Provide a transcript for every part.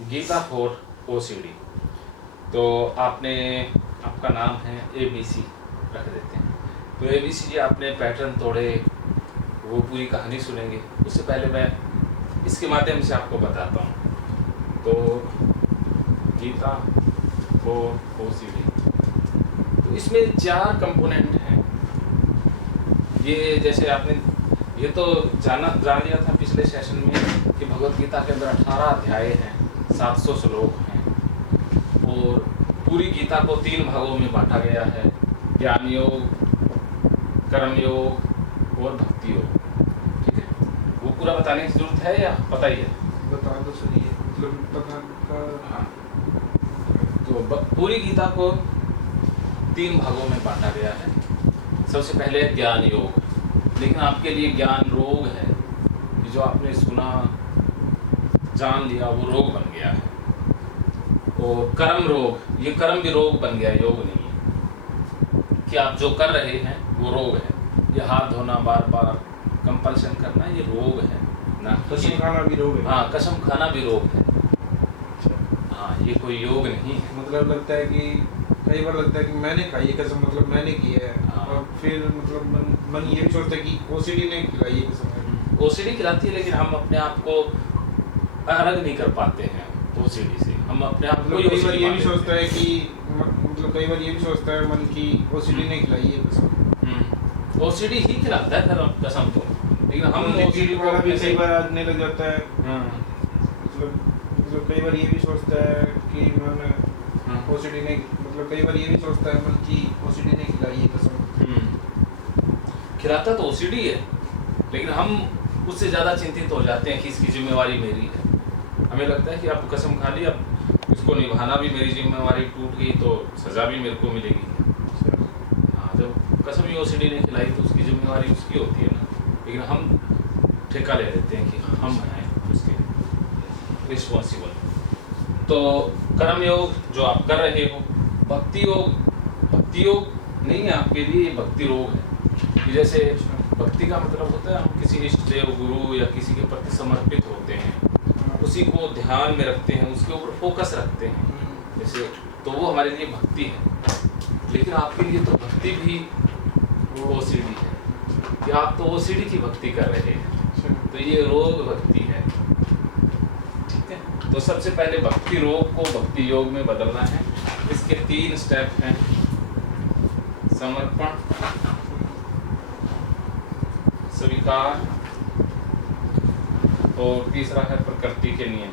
Gita for OCD. तो आपका नाम है ABC रख देते हैं। तो ABC जी आपने पैटर्न तोड़े, वो पूरी कहानी सुनेंगे। उससे पहले मैं इसके माध्यम से आपको बताता हूँ। तो गीता फॉर ओसीडी, तो इसमें 4 कंपोनेंट हैं। ये जैसे आपने ये तो जान लिया था पिछले सेशन में कि भगवत गीता के अंदर 18 अध्याय हैं, 700 श्लोक हैं, और पूरी गीता को 3 भागों में बांटा गया है, ज्ञान योग, कर्म योग और भक्ति योग। ठीक है, वो पूरा बताने की जरूरत है या पता ही है? बता दो सही है, मतलब बता का। हाँ, तो पूरी गीता को 3 भागों में बांटा गया है। सबसे पहले ज्ञान योग, लेकिन आपके लिए ज्ञान रोग है कि जो आपने सुना जान लिया वो रोग बन गया है। और कर्म रोग, ये कर्म भी रोग बन गया, योग नहीं है कि आप जो कर रहे हैं वो रोग है। ये हाथ धोना, बार बार कंपल्शन करना, ये रोग है ना। कसम खाना भी रोग है। हाँ, कसम खाना भी रोग है। हाँ, ये कोई योग नहीं है। मतलब लगता है कि कई बार लगता है कि मैंने खाई है कसम, मतलब मैंने की है। हाँ। और फिर मतलब मन ये भी सोचता है कि ओसीडी ने खिलाई है कसम। ओसीडी खिलाती है, लेकिन हम अपने आप को अलग नहीं कर पाते हैं ओसीडी से। हम अपने आप को कई बार ये भी सोचता है कि मतलब कई बार ये भी सोचता है मन की ओसीडी ने खिलाई है कसम। ओसीडी ही खिलाता है फिर कसम तो, लेकिन हम ओसीडी वाला भी कई बार आने लग जाता है। हाँ, मतलब कई बार ये भी सोचता है कि मैंने ओसीडी ने, मतलब कई बार ये भी सोचता है मन की ओसीडी ने खिलाई है कसम। खिलाता तो ओसीडी है, लेकिन हम उससे ज़्यादा चिंतित हो जाते हैं कि इसकी जिम्मेवारी मेरी है। हमें लगता है कि अब कसम खा ली, अब इसको निभाना भी मेरी जिम्मेवारी, टूट गई तो सज़ा भी मेरे को मिलेगी। हाँ, जब कसम ही ओसीडी ने खिलाई तो उसकी जिम्मेवारी उसकी होती है ना, लेकिन हम ठेका ले लेते हैं कि हम हैं उसके रिस्पॉन्सिबल। तो कर्म योग जो आप कर रहे हो, भक्ति योग नहीं है आपके लिए, ये भक्ति रोग है। कि जैसे भक्ति का मतलब होता है हम किसी इष्ट देव, गुरु या किसी के प्रति समर्पित होते हैं, उसी को ध्यान में रखते हैं, उसके ऊपर फोकस रखते हैं जैसे, तो वो हमारे लिए भक्ति है। लेकिन आपके लिए तो भक्ति भी ओसीडी है कि आप तो ओसीडी की भक्ति कर रहे हैं, तो ये रोग भक्ति है। ठीक है, तो सबसे पहले भक्ति रोग को भक्ति योग में बदलना है। इसके 3 स्टेप हैं: समर्पण, स्वीकार, और तीसरा है प्रकृति के नियम,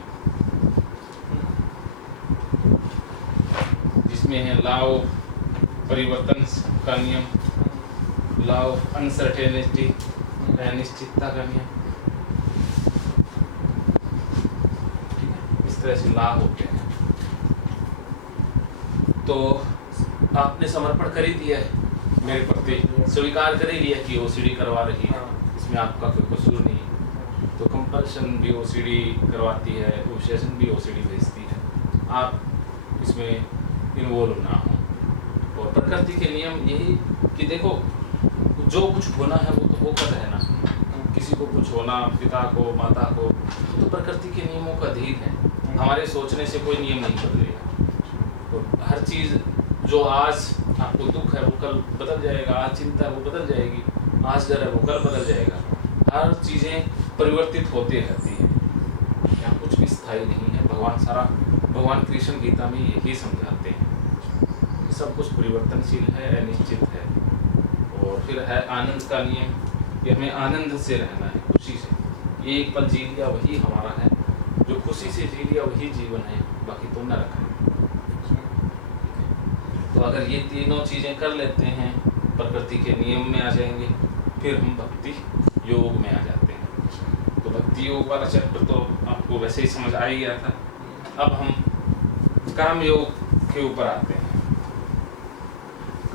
जिसमें है लॉ ऑफ परिवर्तन का नियम, लॉ ऑफ अनसर्टेनिटी, अनिश्चितता का नियम। ठीक है, इस तरह से लॉ होते हैं। तो आपने समर्पण कर ही दिया है मेरे प्रति, स्वीकार कर ही लिया कि ओसीडी करवा रही है, इसमें आपका कोई कसूर नहीं है। तो कंपल्शन भी ओसीडी करवाती है, ऑब्सेशन भी ओसीडी भेजती है, आप इसमें इन्वॉल्व ना हो। और प्रकृति के नियम यही कि देखो, जो कुछ होना है वो तो होकर रहना, किसी को कुछ होना, पिता को, माता को, तो प्रकृति के नियमों का अधीन है। हमारे सोचने से कोई नियम नहीं बदलेगा। और हर चीज़ जो आज आपको दुख है वो कल बदल जाएगा, आज चिंता है वो बदल जाएगी, आज डर है वो कल बदल जाएगा। हर चीज़ें परिवर्तित होती रहती हैं, यहाँ कुछ भी स्थायी नहीं है। भगवान कृष्ण गीता में यही समझाते हैं कि सब कुछ परिवर्तनशील है, अनिश्चित है। और फिर है आनंद का नियम, कि हमें आनंद से रहना है, खुशी से। ये एक पल जी लिया वही हमारा है, जो खुशी से जी लिया वही जीवन है, बाकी तो न रखा। तो अगर ये तीनों चीज़ें कर लेते हैं, प्रकृति के नियम में आ जाएंगे, फिर हम भक्ति योग में आ जाते हैं। तो भक्ति योग वाला चैप्टर तो आपको वैसे ही समझ आ ही गया था। अब हम कर्म योग के ऊपर आते हैं।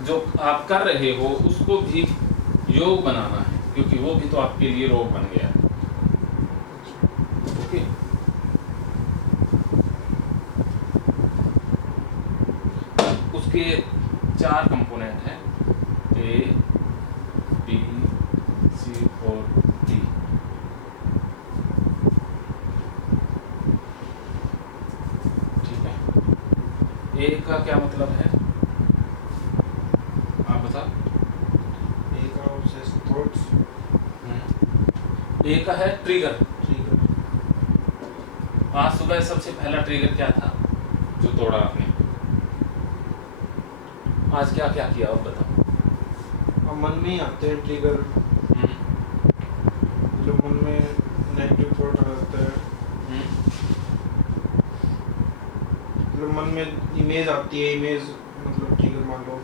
जो आप कर रहे हो उसको भी योग बनाना है, क्योंकि वो भी तो आपके लिए रोग बन गया है। ओके, उसके 4 कंपोनेंट हैं, A, B, C और D। ए का क्या मतलब है, आप बताओ। ए का ऑब्सेस थॉट्स, ए का है ट्रिगर। ट्रिगर। आज सुबह सबसे पहला ट्रिगर क्या था जो तोड़ा आपने? आज क्या क्या किया आप बताओ। अब मन में ही आते हैं ट्रिगर, जो मन में नेगेटिव थॉट आता है, मतलब मन में इमेज आती है, इमेज मतलब ट्रिगर मान लो,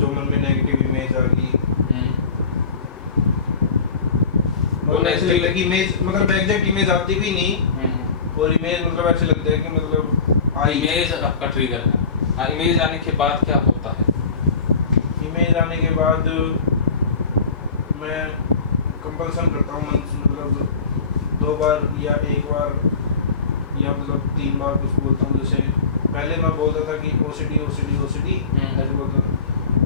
जो मन में नेगेटिव इमेज आ गई, मतलब ऐसे लगता है कि इमेज मतलब एग्जैक्ट इमेज आती भी नहीं, और इमेज मतलब ऐसे लगता है कि मतलब इमेज आपका ट्रिगर है। हाँ, इमेज आने के बाद क्या होता है? इमेज आने के बाद मैं कंपल्सन करता हूँ, मतलब 2 बार या 1 बार या मतलब 3 बार कुछ बोलता हूँ। जैसे पहले मैं बोलता था कि ओसीडी ओसीडी ओसीडी ऐसे बोलता था,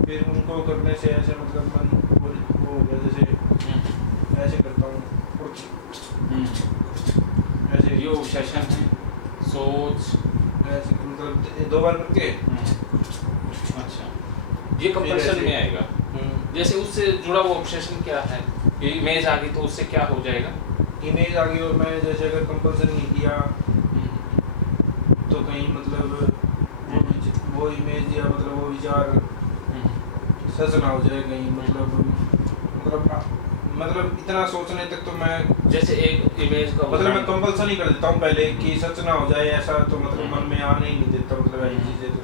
फिर उनको करने से ऐसे मतलब मन वो हो गया, जैसे ऐसे करता हूँ ऐसे, ये ऑब्सेशन है, सोच ऐसे मतलब 2 बार करके। अच्छा, ये कंपल्सन में आएगा। जैसे उससे जुड़ा हुआ ऑब्सेशन क्या है? ये इमेज आ गई तो उससे क्या हो जाएगा? इमेज आ गई और मैं जैसे अगर कंपल्सन नहीं किया तो कहीं मतलब वो इमेज या मतलब वो विचार सच ना हो जाए कहीं, मतलब इतना सोचने तक तो मैं जैसे एक इमेज का मतलब मैं कंपल्सन ही कर देता हूँ पहले कि सच ना हो जाए ऐसा, तो मतलब मन में आने ही नहीं देता, मतलब ऐसी चीज़ें तो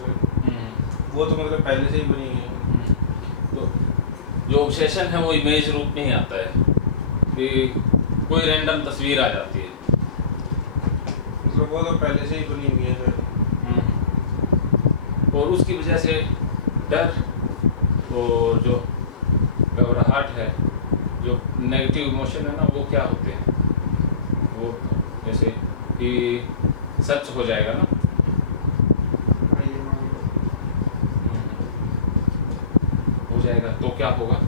वो तो मतलब पहले से ही बनी है। तो जो ऑब्सेशन है वो इमेज रूप में ही आता है कि कोई रैंडम तस्वीर आ जाती है, मतलब वो तो पहले से ही बनी हुई है। और उसकी वजह से डर और जो घबराहट है, जो नेगेटिव इमोशन है ना, वो क्या होते हैं? वो जैसे कि सच हो जाएगा ना, हो जाएगा तो क्या होगा?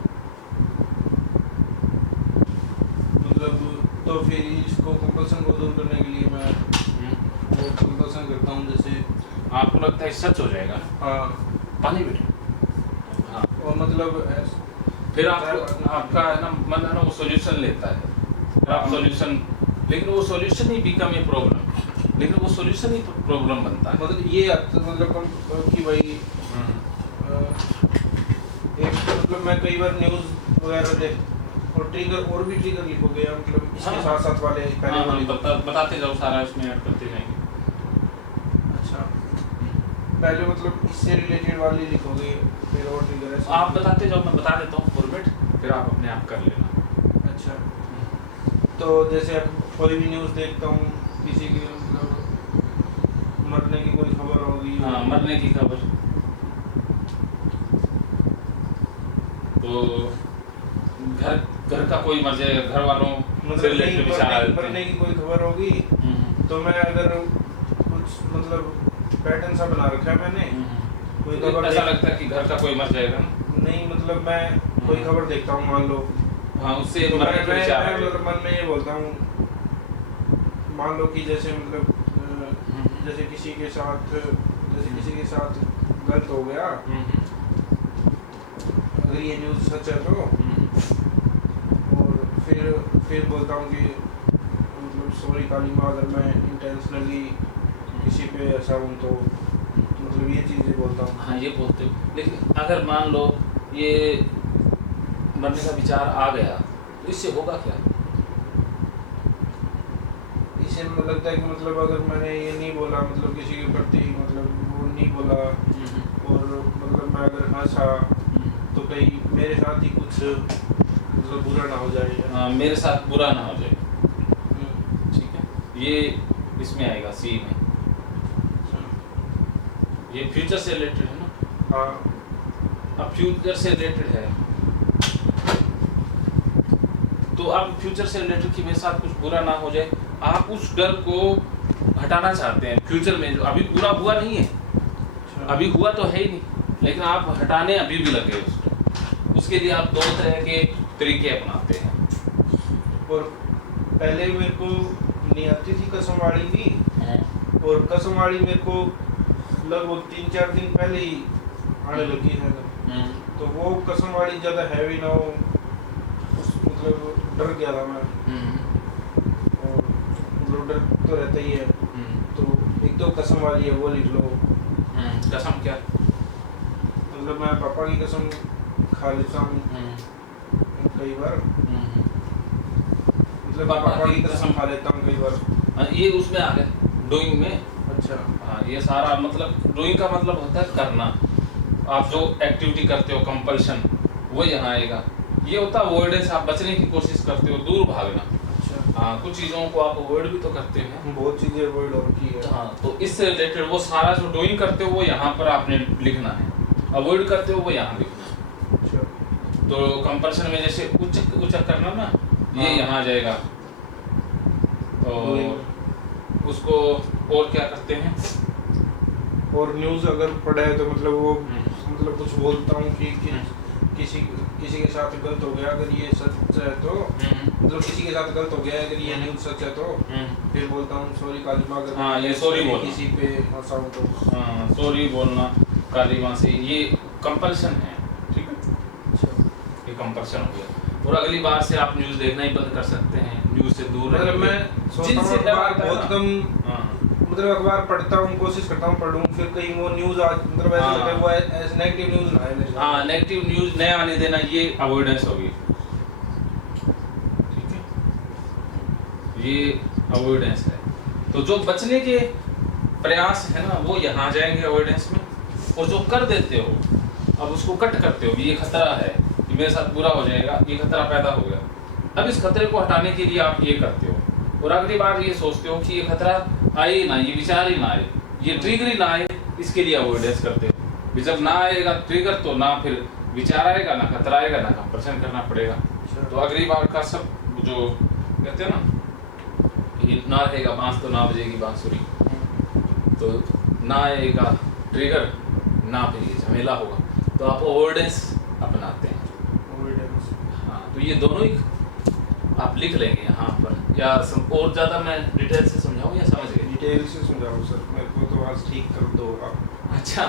मतलब तो फिर इसको कंपल्सन को दूर करने के लिए मैं वो कंपल्सन करता हूँ। जैसे आपको लगता है सच हो जाएगा ना? हाँ, पानी बेटा। हाँ, और मतलब फिर आपका है ना मन है ना, वो सॉल्यूशन लेता है, फिर आप सॉल्यूशन, लेकिन वो solution he become a problem, लेकिन वो सॉल्यूशन ही प्रॉब्लम बनता है। मतलब ये मतलब कि भाई एक मतलब मैं कई बार न्यूज़ वगैरह देख और ट्रिगर और भी ट्रिगर लिखो गया, मतलब इसके साथ साथ वाले पहले वाले बताते जाओ, सारा इसमें ऐड करते जाएंगे। अच्छा, पहले मतलब इससे रिलेटेड वाली लिखोगे, फिर और ट्रिगर है। आप बताते जाओ, मैं बता देता हूँ फॉर्मेट, फिर आप अपने आप कर लेना। अच्छा, तो जैसे अब कोई भी न्यूज़ देखता हूँ, किसी की मतलब मरने की कोई खबर होगी, हाँ, मरने की खबर, तो घर का कोई मर जाए, घर वालों से मतलब रिलेटेड विचार आ जाते मरने हैं। की कोई खबर होगी तो मैं अगर कुछ मतलब पैटर्न सा बना रखा है मैंने, कोई खबर ऐसा लगता है कि घर का कोई मर जाएगा ना? नहीं, मतलब मैं कोई खबर देखता हूँ मान लो, हाँ, उससे तो मरने के विचार आए। मतलब मन में ये बोलता हूँ, मान लो कि जैसे मतलब जैसे किसी के साथ गलत हो गया, अगर ये न्यूज़ सच है तो, और फिर बोलता हूँ कि मतलब सॉरी काली माँ, अगर मैं इंटेंशनली किसी पे ऐसा हूँ तो मतलब ये चीज़ें बोलता हूँ। हाँ, ये बोलते हो, लेकिन अगर मान लो ये मरने का विचार आ गया तो इससे होगा क्या? इससे मुझे लगता है कि मतलब अगर मैंने ये नहीं बोला, मतलब किसी के प्रति मतलब वो नहीं बोला, और मतलब मैं अगर हंसा तो कहीं मेरे साथ ही कुछ मतलब बुरा ना हो जाए। हाँ, मेरे साथ बुरा ना हो जाए, ठीक है, ये इसमें आएगा सी में। ये फ्यूचर से रिलेटेड है ना? हाँ, अब फ्यूचर से रिलेटेड है तो आप फ्यूचर से रिलेटेड कि मेरे साथ कुछ बुरा ना हो जाए, आप उस डर को हटाना चाहते हैं फ्यूचर में, जो अभी पूरा हुआ नहीं है, अभी हुआ तो है ही नहीं, लेकिन आप हटाने अभी भी लगे उसको, उसके लिए आप 2 तरह के तरीके अपनाते हैं। और पहले मेरे को नहीं आती थी कसम वाली भी, और कसम वाली मेरे को लगभग 3-4 दिन पहले ही आने लगी है, तो वो कसम वाली ज़्यादा हैवी ना हो, मतलब डर गया था मैं, और मतलब डर तो रहता ही है। तो एक तो कसम वाली है वो लिख लो। कसम क्या? मतलब मैं पापा की कसम खा लेता हूँ कई बार, मतलब पापा की कसम खा लेता हूँ कई बार। ये उसमें आ गया डूइंग में। अच्छा। हाँ, ये सारा मतलब डूइंग का मतलब होता है करना। आप जो एक्टिविटी करते हो कंपल्शन, वो यहाँ आएगा। ये होता है अवॉइडेंस, आप बचने की कोशिश करते हो, दूर भागना। अच्छा। हाँ, कुछ चीज़ों को आप अवॉइड भी तो करते हैं। बहुत चीज़ें अवॉइड हो रखी है। हाँ, तो इससे रिलेटेड वो सारा जो डूइंग करते हो वो यहाँ पर आपने लिखना है, अवॉइड करते हो वो यहाँ लिखना है। अच्छा। तो कंपल्शन में जैसे उचक उचक करना ना, ये हाँ। यहाँ आ जाएगा। तो उसको और क्या करते हैं? और न्यूज़ अगर पढ़ा है तो मतलब वो मतलब कुछ बोलता हूँ कि किसी के साथ गलत हो गया, अगर ये सच है तो मतलब किसी के साथ गलत हो गया अगर ये न्यूज़ सच है तो फिर बोलता हूँ सॉरी कालिमा, अगर हाँ, ये सॉरी बोलना किसी पे हंसाऊँ तो। हाँ, सॉरी बोलना कालिमा से, ये कंपल्शन है। ठीक है, अच्छा। ये कंपल्शन हो गया। और अगली बार से आप न्यूज़ देखना ही बंद कर सकते हैं, न्यूज़ से दूर मतलब रहेंगे। मैं सोचता जिनसे हूँ डर अखबार आता है बहुत ना। कम, हाँ, मतलब अखबार पढ़ता हूँ, कोशिश करता हूँ पढ़ूँ, फिर कहीं वो न्यूज़ आज मतलब ऐसा लगता है वो ऐसे नेगेटिव न्यूज़ ना आए मेरे साथ। हाँ, नेगेटिव न्यूज़ नहीं आने देना, ये अवॉइडेंस होगी। ठीक है, ये अवॉइडेंस है। तो जो बचने के प्रयास है ना वो यहाँ जाएंगे अवॉइडेंस में, और जो कर देते हो अब उसको कट करते हो, ये खतरा है कि मेरे साथ बुरा हो जाएगा, ये खतरा पैदा हो गया, अब इस खतरे को हटाने के लिए आप ये करते हो। और अगली बार ये सोचते हो कि ये खतरा आए ही ना, ये विचार ही ना आए, ये ट्रिगर ही ना आए, इसके लिए अवॉइडेंस करते हो। जब ना आएगा ट्रिगर तो ना फिर विचार आएगा, ना खतरा आएगा, ना कंपल्सन करना पड़ेगा। तो अगली बार का सब जो कहते हैं ना, ये ना रहेगा बांस तो ना बजेगी बांसुरी, तो ना आएगा ट्रिगर, ना फिर ये झमेला होगा, तो आप अवॉइडेंस अपनाते हैं। हाँ, तो ये दोनों ही आप लिख लेंगे यहाँ पर, या और ज़्यादा मैं डिटेल से समझाऊँ या समझ गए? डिटेल से समझाओ सर, मेरे को तो आज ठीक कर दो आप। अच्छा,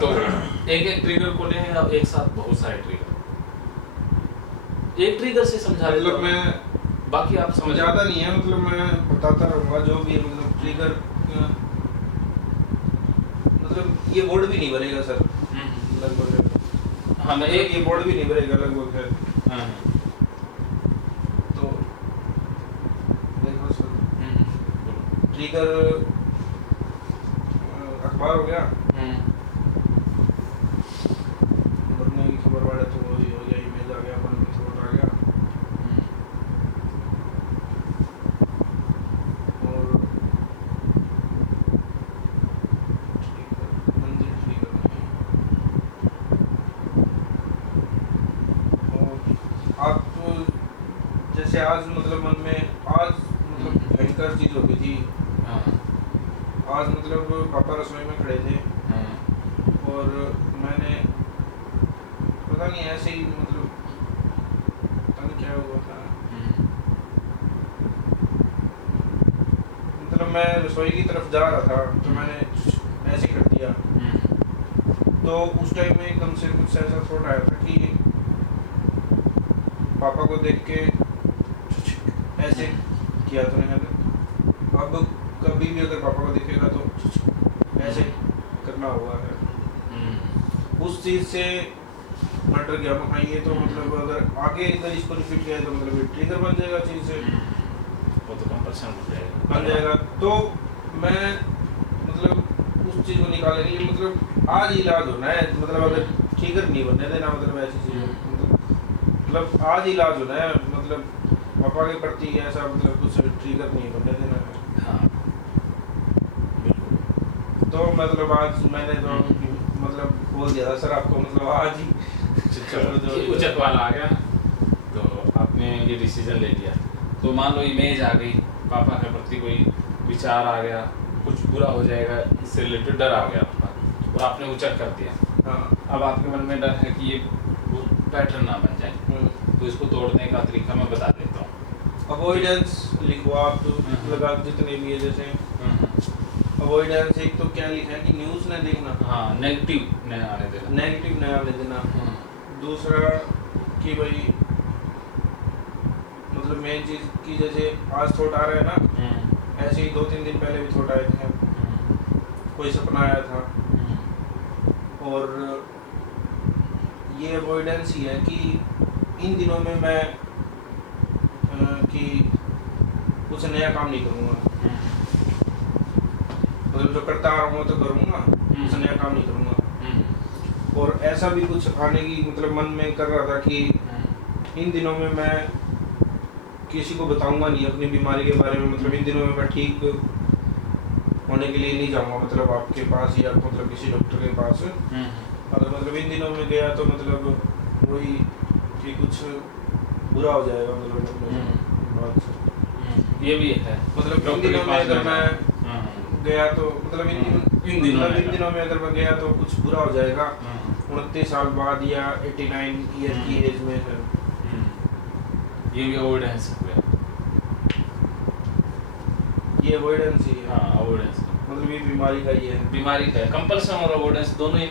तो एक एक ट्रिगर को लेंगे आप एक साथ, बहुत सारे ट्रिगर, एक ट्रिगर से समझा देता मतलब हूँ, मैं बाकी आप समझ ज़्यादा नहीं है, मतलब मैं बताता रहूँगा जो भी है, मतलब ट्रिगर मतलब ये बोर्ड भी नहीं भरेगा सर लगभग। हाँ, मैं एक ये बोर्ड भी नहीं भरेगा लगभग है। हाँ, तो देखो सर, ट्रिगर अखबार हो गया, बनने की खबर वाला तो वही हो गया, ईमेल आ गया, बनने की खबर आ गया, और मंदिर ट्रिगर नहीं, और आप जैसे आज मतलब मन में आज मतलब भयंकर चीज़ हो गई थी। आज मतलब पापा रसोई में खड़े थे और मैंने पता नहीं ऐसे ही मतलब पता नहीं क्या हुआ था, मतलब मैं रसोई की तरफ जा रहा था तो मैंने ऐसे कर दिया, तो उस टाइम में एकदम से कुछ ऐसा थॉट आया था कि पापा को देख के ऐसे किया तो नहीं है, अब कभी भी अगर पापा को दिखेगा तो ऐसे करना हुआ है। उस चीज़ से मैं डर गया, मैं ये तो मतलब अगर आगे अगर इसको रिपीट किया तो मतलब ट्रिगर बन जाएगा चीज़ से, वो तो कंपल्सन बन जाएगा। तो मैं मतलब उस चीज़ को निकालने के लिए मतलब आज ही इलाज होना है, मतलब अगर ट्रिगर नहीं बनने देना, मतलब ऐसी चीज़ मतलब आज ही इलाज होना है, मतलब पापा के प्रति ऐसा मतलब कुछ ट्रिगर नहीं बनने देना है। हाँ, तो मतलब आज मैंने तो मतलब बोल दिया था सर आपको, मतलब आज ही ये उचक वाला आ गया, तो आपने ये डिसीजन ले लिया। तो मान लो इमेज आ गई, पापा के प्रति कोई विचार आ गया, कुछ बुरा हो जाएगा इससे रिलेटेड डर आ गया आपका, और आपने उचक कर दिया। हाँ। अब आपके मन में डर है कि ये पैटर्न ना बन जाए, तो इसको तोड़ने का तरीका मैं बता देता हूँ। अवॉइडेंस लिखो आप लगा जितने भी है, जैसे अवॉइडेंस एक तो क्या लिखा है कि न्यूज़ न देखना, हाँ, नेगेटिव नहीं आने देना। नेगेटिव न आने देना। दूसरा कि भाई मतलब मेन चीज़ कि जैसे आज थॉट आ रहा है ना, ऐसे ही 2-3 दिन पहले भी थॉट आए थे, कोई सपना आया था। और ये अवॉइडेंस ही है कि इन दिनों में मैं कि कुछ नया काम नहीं करूँगा, मतलब जो करता आ रहा हूँ तो करूँगा, कुछ नया काम नहीं करूँगा। और ऐसा भी कुछ आने की मतलब मन में कर रहा था कि इन दिनों में मैं किसी को बताऊंगा नहीं अपनी बीमारी के बारे में, मतलब इन दिनों में मैं ठीक होने के लिए नहीं जाऊँगा मतलब आपके पास या मतलब किसी डॉक्टर के पास। अगर मतलब इन दिनों में गया तो मतलब वही कि कुछ बुरा हो जाएगा, मतलब बात से। ये भी है, मतलब इन दिनों में अगर मैं गया तो मतलब इन दिनों में अगर मैं गया तो कुछ बुरा हो जाएगा 29 साल बाद या 89 ईयर की एज में है। ये भी अवॉइडेंस हो गया। ये अवॉइडेंस ही है। हाँ, अवॉइडेंस मतलब ये बीमारी का ही है, बीमारी का है। कंपल्सन और अवॉइडेंस दोनों ही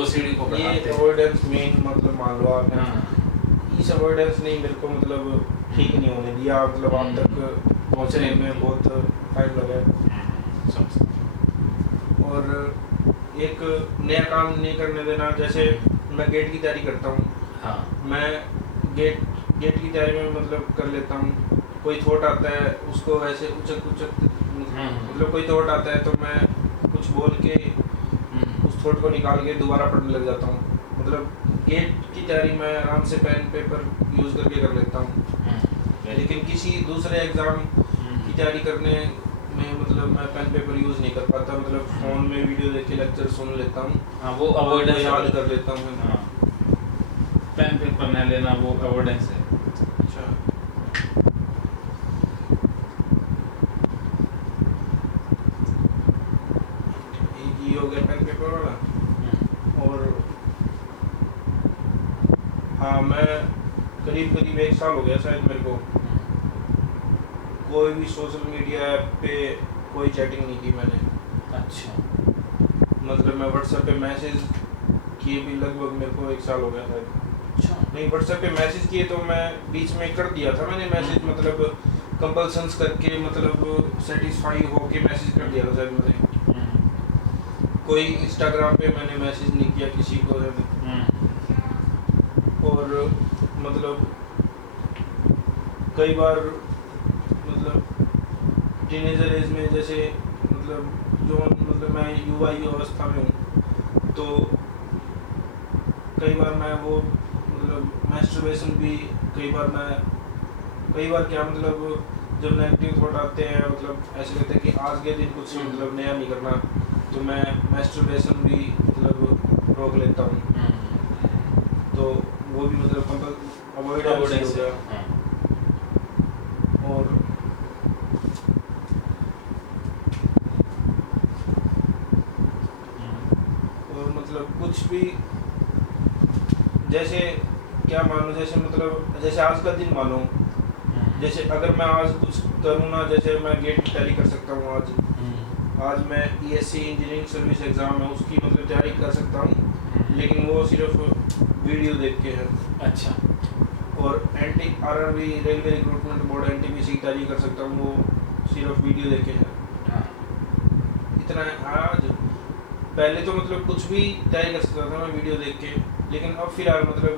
ओसीडी को ये बढ़ाते हैं। अवॉइडेंस मेन मतलब मान लो आप हाँ। इस अवॉइडेंस ने मेरे को मतलब ठीक नहीं होने दिया, मतलब आप तक पहुंचने में बहुत टाइम लगा। और एक नया काम नहीं करने देना, जैसे मैं गेट की तैयारी करता हूँ। हाँ। मैं गेट की तैयारी में मतलब कर लेता हूँ, कोई थॉट आता है उसको ऐसे उचक मतलब कोई थॉट आता है तो मैं कुछ बोल के उस थॉट को निकाल के दोबारा पढ़ने लग जाता हूँ। मतलब गेट की तैयारी मैं आराम से पेन पेपर यूज़ करके कर लेता हूँ, लेकिन किसी दूसरे एग्ज़ाम की तैयारी करने में मतलब मैं पेन पेपर यूज़ नहीं कर पाता, मतलब फ़ोन में वीडियो देख के लेक्चर सुन लेता हूँ। हाँ, वो अवॉइडेंस याद कर लेता हूँ। हाँ, पेन पेपर न लेना वो अवॉइडेंस है। अच्छा, ये हो गया पेन पेपर वाला। और हाँ, मैं करीब 1 साल हो गया शायद मेरे को कोई भी सोशल मीडिया ऐप पे कोई चैटिंग नहीं की मैंने। अच्छा। मतलब मैं व्हाट्सएप पे मैसेज किए भी लगभग मेरे को 1 साल हो गया था। अच्छा। नहीं, व्हाट्सएप पे मैसेज किए तो मैं बीच में कर दिया था मैंने मैसेज, मतलब कंपल्सन्स करके मतलब सेटिस्फाई होके मैसेज कर दिया था शायद मैंने। कोई इंस्टाग्राम पे मैंने मैसेज नहीं किया किसी को। और मतलब कई बार मतलब टीनेजर एज में जैसे मतलब जो मतलब मैं युवा अवस्था में हूँ तो कई बार मैं वो मतलब मैस्टरबेशन भी कई बार क्या मतलब जब नेगेटिव थॉट आते हैं मतलब ऐसे लगता है कि आज के दिन कुछ मतलब नया नहीं करना, तो मैं मैस्टरबेशन भी मतलब रोक लेता हूँ। तो वो भी मतलब अवॉइडेंस हो गया। और मतलब कुछ भी जैसे क्या मानो, जैसे मतलब जैसे आज का दिन मानो, जैसे अगर मैं आज कुछ करूँ ना, जैसे मैं गेट की तैयारी कर सकता हूँ आज मैं ESC इंजीनियरिंग सर्विस एग्ज़ाम है उसकी मतलब तैयारी कर सकता हूँ, लेकिन वो सिर्फ वीडियो देख के है। अच्छा। और RRB railway recruitment board NTPC की तैयारी कर सकता हूँ, वो सिर्फ वीडियो देख के है। इतना है आज। पहले तो मतलब कुछ भी तैयारी कर सकता था मैं वीडियो देख के, लेकिन अब फिलहाल मतलब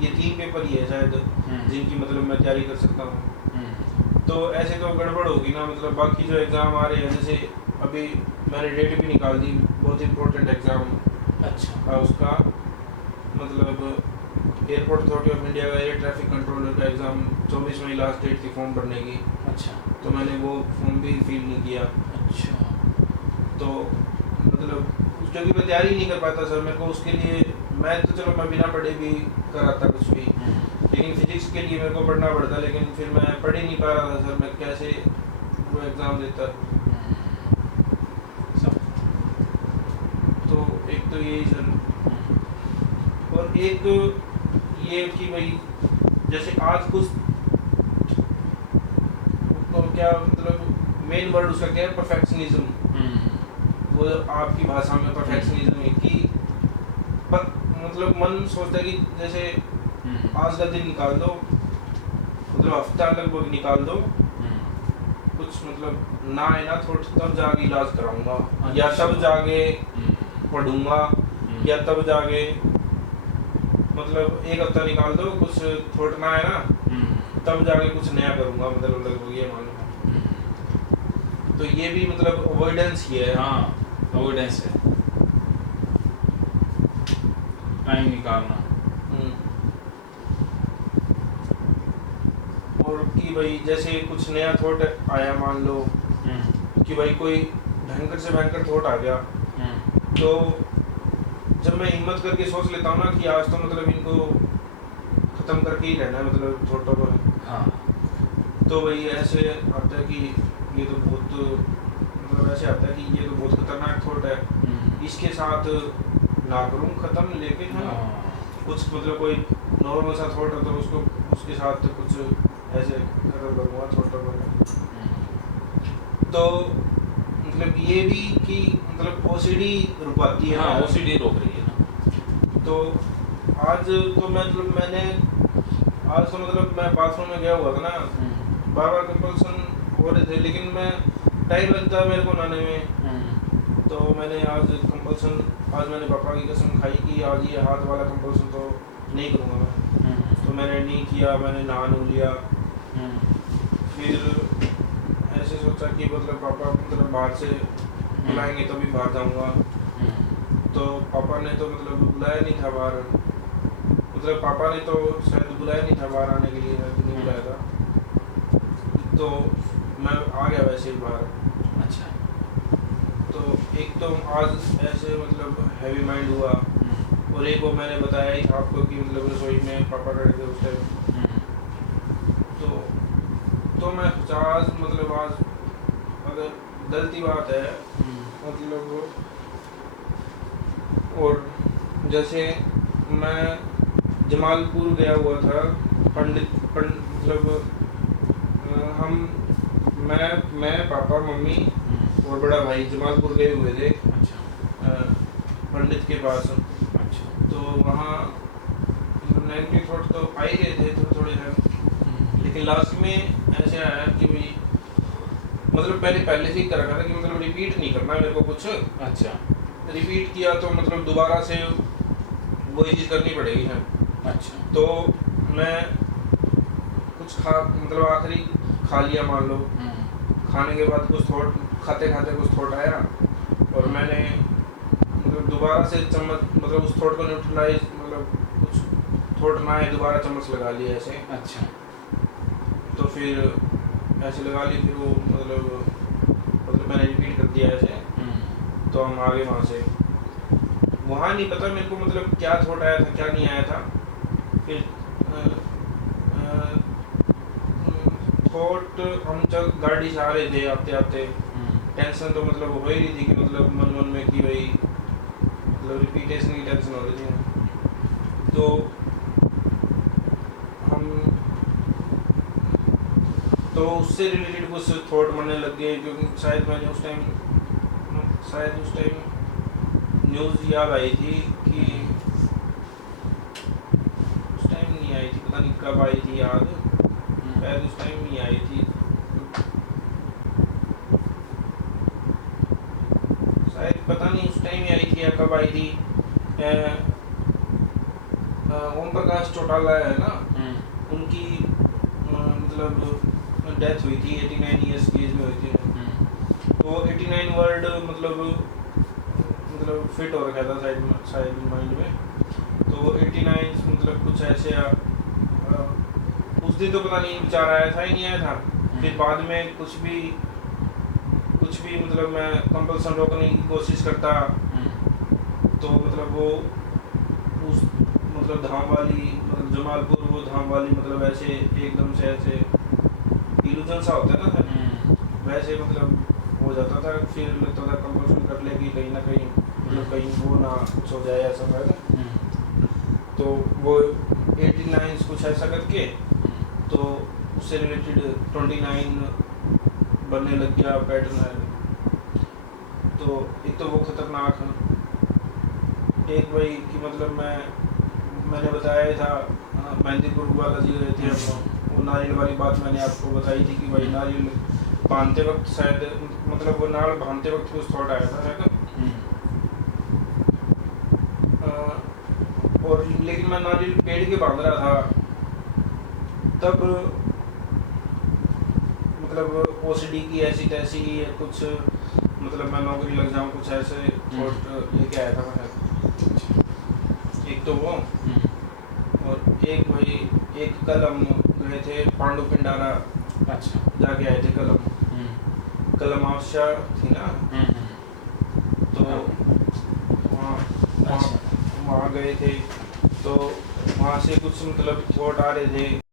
ये 3 पेपर ही है शायद जिनकी मतलब मैं तैयारी कर सकता हूँ। तो ऐसे तो गड़बड़ होगी ना, मतलब बाकी जो एग्ज़ाम आ रहे हैं, जैसे अभी मैंने डेट भी निकाल दी बहुत इंपॉर्टेंट एग्ज़ाम। अच्छा। उसका मतलब एयरपोर्ट अथॉरिटी ऑफ इंडिया का एयर ट्रैफिक कंट्रोलर का एग्ज़ाम 24 मई लास्ट डेट थी फॉर्म भरने की। अच्छा। तो मैंने वो फॉर्म भी फिल नहीं किया। अच्छा। तो मतलब क्योंकि मैं तैयारी नहीं कर पाता सर, मेरे को उसके लिए मैं तो चलो मैं बिना पढ़े भी कराता कुछ भी, लेकिन फिजिक्स के लिए मेरे को पढ़ना पड़ता, लेकिन फिर मैं पढ़ ही नहीं पा रहा था सर, मैं कैसे वो एग्ज़ाम देता। तो एक तो यही सर, और एक ये कि भाई जैसे आज कुछ क्या मतलब मेन वर्ड उसका क्या है, परफेक्शनिज्म। वो आपकी भाषा में परफेक्शनिज्म है कि पर मतलब मन सोचता है कि जैसे आज का दिन निकाल दो, मतलब हफ्ता लगभग निकाल दो, कुछ मतलब ना आए ना थोड़ा तब जाके इलाज कराऊंगा, या तब जाके पढ़ूंगा, या तब जाके मतलब एक हफ्ता निकाल दो, कुछ थोड़ा ना है ना तब जाके कुछ नया करूंगा, मतलब लगभग ये मान लो। तो ये भी मतलब अवॉइडेंस ही है। हाँ, अवॉइडेंस है, टाइम निकालना। और कि भाई जैसे कुछ नया थॉट आया, मान लो कि भाई कोई भयंकर से भयंकर थॉट आ गया, तो जब मैं हिम्मत करके सोच लेता हूँ ना कि आज तो मतलब इनको खत्म करके ही रहना है, मतलब थॉटों को, हाँ, तो भाई ऐसे आता है कि ये तो बहुत मतलब ऐसे आता है कि ये तो बहुत खतरनाक थॉट है, इसके साथ ना करूँ खत्म, लेकिन है कुछ मतलब कोई नॉर्मल सा थॉट है तो उसको उसके साथ कुछ ऐसे खत्म करूँगा थॉटों को। तो मतलब ये भी कि मतलब ओसीडी रुकवाती है। हाँ, ओसीडी रोक रही है ना। तो आज तो मैंने आज तो मतलब मैं बाथरूम में गया हुआ था ना, बाबा कंपल्सन हो रहे थे, लेकिन मैं टाइम लगता है मेरे को नहाने में, तो मैंने आज कंपल्सन, आज मैंने पापा की कसम खाई कि आज ये हाथ वाला कंपल्सन तो नहीं करूँगा मैं। तो मैंने नहीं किया, मैंने नहा नू लिया। फिर ऐसे सोचा कि मतलब पापा मतलब बाहर से बुलाएंगे तभी बाहर जाऊँगा, तो पापा ने तो मतलब बुलाया नहीं था बाहर, मतलब पापा ने तो शायद बुलाया नहीं था बाहर आने के लिए, नहीं बुलाया था, तो मैं आ गया वैसे ही बाहर। अच्छा। तो एक तो आज ऐसे मतलब हैवी माइंड हुआ, और एक वो मैंने बताया ही था आपको कि मतलब रसोई में पापा खड़े थे उस टाइम, तो मैं आज मतलब आज अगर गलती बात है मतलब, और जैसे मैं जमालपुर गया हुआ था, मतलब मैं पापा मम्मी और बड़ा भाई जमालपुर गए हुए थे। अच्छा। पंडित के पास। अच्छा। तो वहाँ नेगेटिव थॉट तो आ ही गए थे थोड़े हैं, लेकिन लास्ट में ऐसे आया कि भाई मतलब पहले से ही कर रखा था कि मतलब रिपीट नहीं करना मेरे को कुछ। अच्छा। रिपीट किया तो मतलब दोबारा से वही चीज़ करनी पड़ेगी है। अच्छा। तो मैं कुछ मतलब आखिरी खा लिया मान लो, खाने के बाद कुछ थॉट, खाते खाते कुछ थॉट आया, और मैंने मतलब दोबारा से चम्मच मतलब उस थॉट को न्यूट्रलाइज, मतलब कुछ थॉट ना आए दोबारा चम्मच लगा लिया ऐसे। अच्छा। तो फिर ऐसे लगा ली, फिर वो मतलब मैंने रिपीट कर दिया ऐसे। तो हम आगे वहाँ से, वहाँ नहीं पता मेरे को मतलब क्या थॉट आया था क्या नहीं आया था। फिर थॉट हम जब गाड़ी से आ रहे थे आते आते, टेंशन तो मतलब हो ही रही थी कि मतलब मन में कि भाई मतलब रिपीटेशन की टेंशन हो रही थी। तो हम तो उससे रिलेटेड कुछ थॉट बनने लग गए, क्योंकि शायद मैंने उस टाइम न्यूज़ याद आई थी कि उस टाइम नहीं आई थी, पता नहीं कब आई थी याद, शायद उस टाइम नहीं आई थी, शायद पता नहीं उस टाइम ही आई थी या कब आई थी। ओम प्रकाश चौटाला है ना, उनकी मतलब डेथ हुई थी 89 ईयर्स की एज में हुई थी। तो 89 वर्ड मतलब फिट हो रखा था शायद माइंड में। तो 89 मतलब कुछ ऐसे उस दिन तो पता नहीं विचार आया था ही नहीं आया था। फिर बाद में कुछ भी मतलब मैं कंपल्सन रोकने की कोशिश करता, तो मतलब वो उस मतलब धाम वाली मतलब जमालपुर वो धाम वाली मतलब ऐसे एकदम से ऐसे इल्यूजन सा होता है ना, वैसे मतलब हो जाता था। फिर लगता था कंपल्सन कर लेगी कहीं ना कहीं, मतलब कहीं वो ना कुछ हो जाए ऐसा है ना। तो वो 89 कुछ ऐसा करके, तो उससे रिलेटेड 29 बनने लग गया पैटर्न। तो एक तो वो खतरनाक है, एक भाई कि मतलब मैंने बताया ही था मेहंदीपुर वाला जी गए थे हम लोग, वो नारियल वाली बात मैंने आपको बताई थी कि भाई नारियल बांधते वक्त शायद मतलब वो नाड़ बांधते वक्त कुछ थॉट आया था है ना। और लेकिन मैं नारियल पेड़ के बांध रहा था तब मतलब ओसीडी की ऐसी तैसी कुछ मतलब मैं नौकरी लग जाऊं कुछ ऐसे थॉट लेके आया था मैं। एक तो वो और एक भाई एक कल हम गए थे पांडु पिंडारा, अच्छा जाके आए थे कल अमावस्या थी ना, तो वहाँ गए थे तो वहाँ से कुछ मतलब थॉट आ रहे थे